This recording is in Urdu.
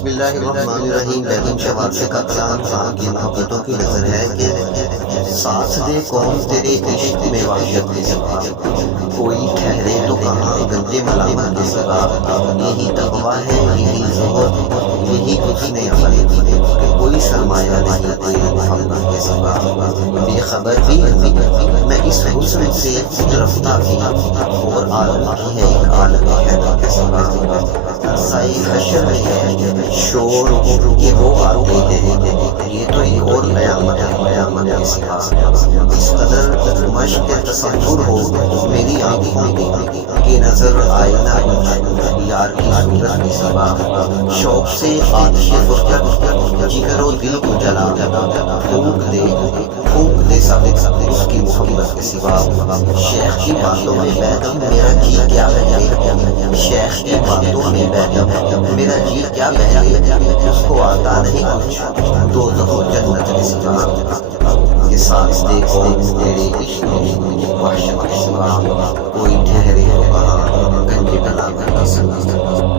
بسم اللہ الرحمن الرحیم۔ بیگم شوارزے کا کلام جہاں کی محبتوں کی نظر ہے کہ ساتھ دے قوم تیرے عشق میں وحشت کے سوا، کوئی ٹھہرے تو کہاں گنجے ملامت کے سوا، یہی تقویٰ ہے یہی زہد یہی حسن عمل کہ کوئی سرمایہ نہیں تیری محبت کے سوا۔ بے خبر بھی میں اس حسن سے خود رفتہ بھی، اور عالم کی ہے ایک عالم حیدر کے سوا۔ عرصۂ حشر میں ہے شور کہ وہ آتے ہیں، یہ تو ایک اور قیامت ہے قیامت کے سوا۔ اس قدر مشق تصور ہو میری آنکھوں میں کہ نظر آئے نہ یار کی صورت کے سوا۔ شوق سے آتش فرقت جگر و دل کو جلا، پھونک دے سب اس کی محبت کے سوا۔ شیخ کی باتوں میں بیگم میرا جی کیا بہلے، شیخ کی باتوں میں بیگم میرا جی کیا بہلے، اس کو آتا نہیں کچھ دوزخ و جنت کے سوا۔ کہ ساتھ دیکھو تیرے عشق میں وحشت کے سوا، کوئی ٹھہرے تو کہاں گنجے ملامت کے سوا۔